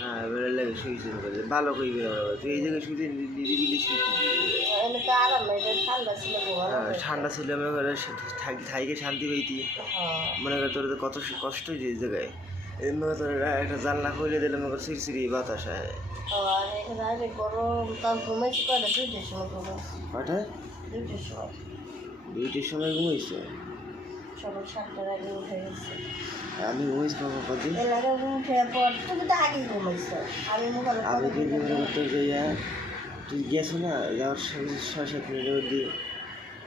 হ্যাঁ বেড়ার লাগে শুয়েছে ভালো কই বেরোবে তুই এই জায়গায় শুতে নিরিবিলি শুতে হ্যাঁ ঠান্ডা ছিল মনে করে থাইকে শান্তি পেয়েছি মনে করে তোর তো কত কষ্ট যে এই জায়গায় এমনি তোর একটা জানলা খুলে দিলে মনে কর সিরসিরি বাতাস হয় কটা 2টার সময় ঘুমাইছো সকাল 7টার আগে উঠে গেছে আমি ঘুমাইছি কদিন উঠে পর তুমি তো আগেই ঘুমাইছো আমি কিন্তু মনে করতে যাইয়া তুই গেছো না যাওয়ার 6-7 মিনিটের মধ্যে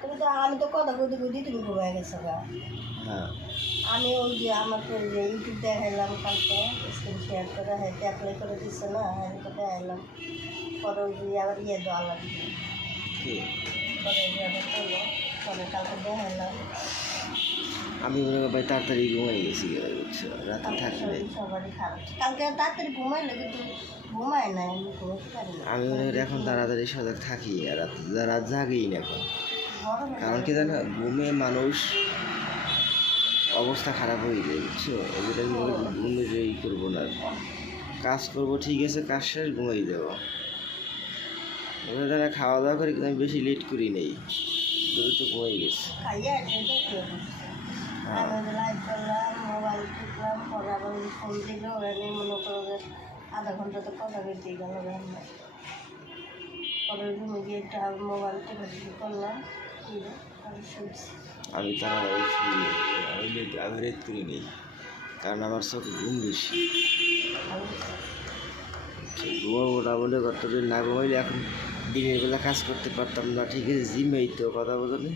তুমি তো আমি তো কথা কইতে কইতে তুমি ঘুমাই গেছো গা হ্যাঁ আমি ওই যে আমার যে ইউটিউব দেখাইলাম কালকে স্ক্রিন শেয়ার করে হয়তো অ্যাপ্লাই করে দিচ্ছে না আমি তো দেখাইলাম পরে ওই যে আবার দেওয়া লাগবে পরে আবার করলো পরে কালকে দেখাইলাম আমি মনে করি ভাই তাড়াতাড়ি ঘুমাই গেছি বুঝছো রাতে থাকি নাই সবারই খারাপ কালকে তাড়াতাড়ি ঘুমাইলে কিন্তু ঘুমায় না আমি ঘুমাতে পারি না আমি মনে করি এখন তাড়াতাড়ি সজাগ থাকি আর রাত জাগেই না এখন কারণ কি জানো ঘুমে মানুষ অবস্থা খারাপ হয়ে যায় বুঝছো এগুলো ঘুমে ই করবো না কাজ করবো ঠিক আছে কাজ শেষ ঘুমাই যাবো ওরা খাওয়া দাওয়া করে কিন্তু আমি বেশি লেট করি নেই দ্রুত ঘুমাই গেছি লাইভ করলাম মোবাইল টিপলাম পরে আবার ফোন দিল ওরা নিয়ে মনে করো যে আধা ঘন্টা তো কথা বেরিয়ে গেল পরে রুমে গিয়ে একটা মোবাইল টিপে করলাম আমি আমি রেট করি নেই কারণ আমার চোখে ঘুম বেশি ঘুমাবোটা বলে কতদিন না ঘুমাইলে এখন দিনের বেলা কাজ করতে পারতাম না ঠিক আছে জিমেই তো কথা বললে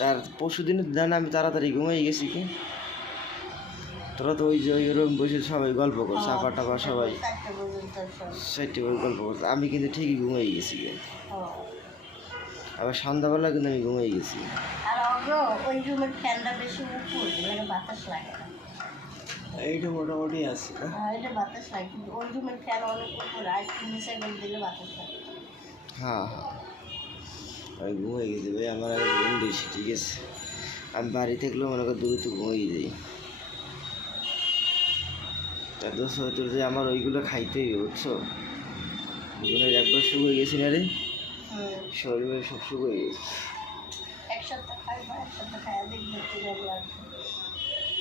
তার পরশু দিনের দিন আমি তাড়াতাড়ি ঘুমাই গেছি কি তোরা তো ওই যে ওইরকম বসে সবাই গল্প করছে চাপা টাপা সবাই 4টে গল্প করছে আমি কিন্তু ঠিকই ঘুমাই গেছি আবার সন্ধ্যাবেলা কিন্তু আমি ঘুমাই গেছি এইটা মোটামুটি আছে এটা বাতাস লাগে কিন্তু ওই রুমের ফ্যান অনেক উপরে আর নিচে দিলে বাতাস লাগে হ্যাঁ আমি ঘুমাই গেছি ভাই আমার আগে ঘুম বেশি ঠিক আছে আমি বাড়ি থাকলেও মনে কর দ্রুত ঘুমাই যাই তার দোষ হয়তো যে আমার ওইগুলো খাইতে হবে বুঝছো ওগুলো একবার শুকিয়ে গেছি না রে শরীরে সব শুকিয়ে গেছে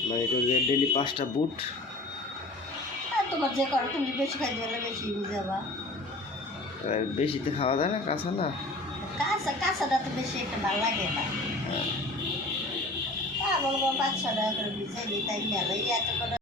মানে তো ডেলি 5টা বুট তোমার যে করো তুমি বেশি খাইতে গেলে বেশি যাবা বেশিতে খাওয়া যায় না কাঁচা না কাঁচাটা তো বেশি একটা ভালো লাগে না বলবো 5-6 টাকা করে ভিজাইলি তাই গেল এত করে